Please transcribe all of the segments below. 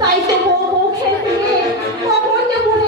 তাই তো বউ বউ খেলতে গিয়ে কখন যে মনে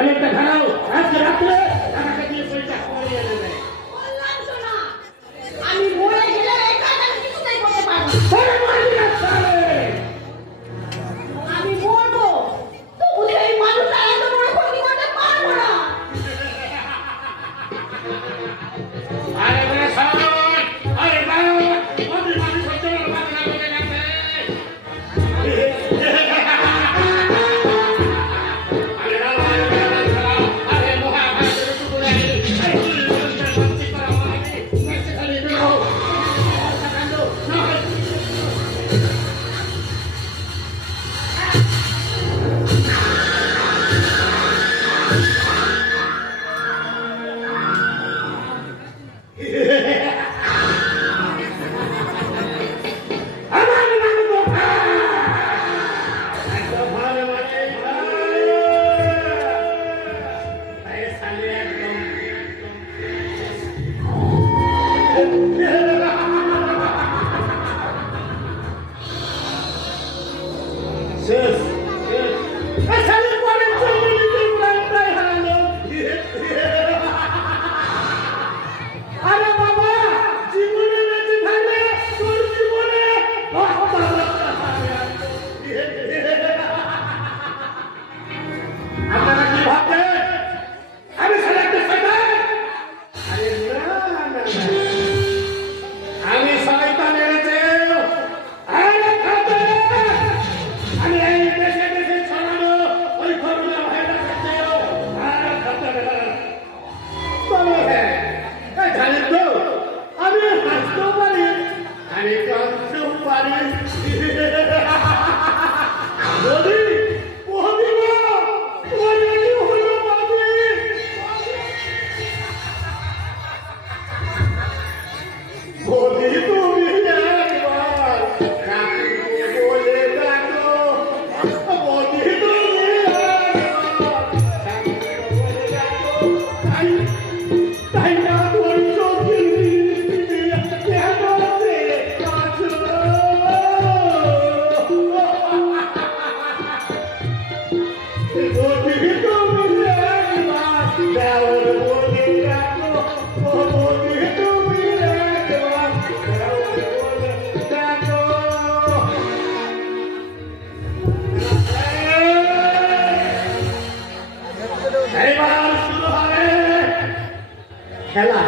একটা খারাও আজকে রাত্রে টাকাটা দিয়ে পয়সা করিয়ে নেবে। বললাম তো না, আমি মরে গেলে এই কাজ আমি কিছুতেই করতে পারবো না। তোরে মারবি না সালে। আমি মরবো, তবু যে এই মানুষটা এত বড় ক্ষতি করতে পারবো না। আরে বলে শোন, আরে বাবা, ওদের মানুষ হচ্ছে না, বাবা বলে গেছে। আরে বাবা, আরে মহাভারতের টুকরা, এই দুর্যোধনের শান্তি করা মানে, কাছে খালি বেরো। কান্দো, না হয়। আমার নাম গোপা। একদম ভালো মানে এই সালে একদম শেষ শেষ এই সালে পরে চলে নিজের প্রাণটাই হারালো। আরে বাবা, জীবনে বেঁচে থাকলে তোর জীবনে আপনারা কি ভাবছেন আমি সারা একটা শয়তান? আরে না, না, না। আমি শয়তানের চেয়েও আরে খাদের। আমি এই দেশে দেশে ছড়ানো ওই করোনা ভাইরাসের চেয়েও আরে খাদের। তবে হ্যাঁ, এই জানেন তো, আমি হাসতেও পারি, আমি কাঁদতেও পারি। বলি, বলি না, বলি হলো বাবি। বলি তুমি একবার কাকুকে বলে দেখো, বলি তুমি একবার কাকুকে বলে দেখো। তাই না তোর চোখের দৃষ্টিতে কেন যে কাঁদছো? বলি তুমি একবার দেওর বলে দেখো, বলি তুমি একবার দেওর বলে দেখো। এবার শুরু হবে খেলা।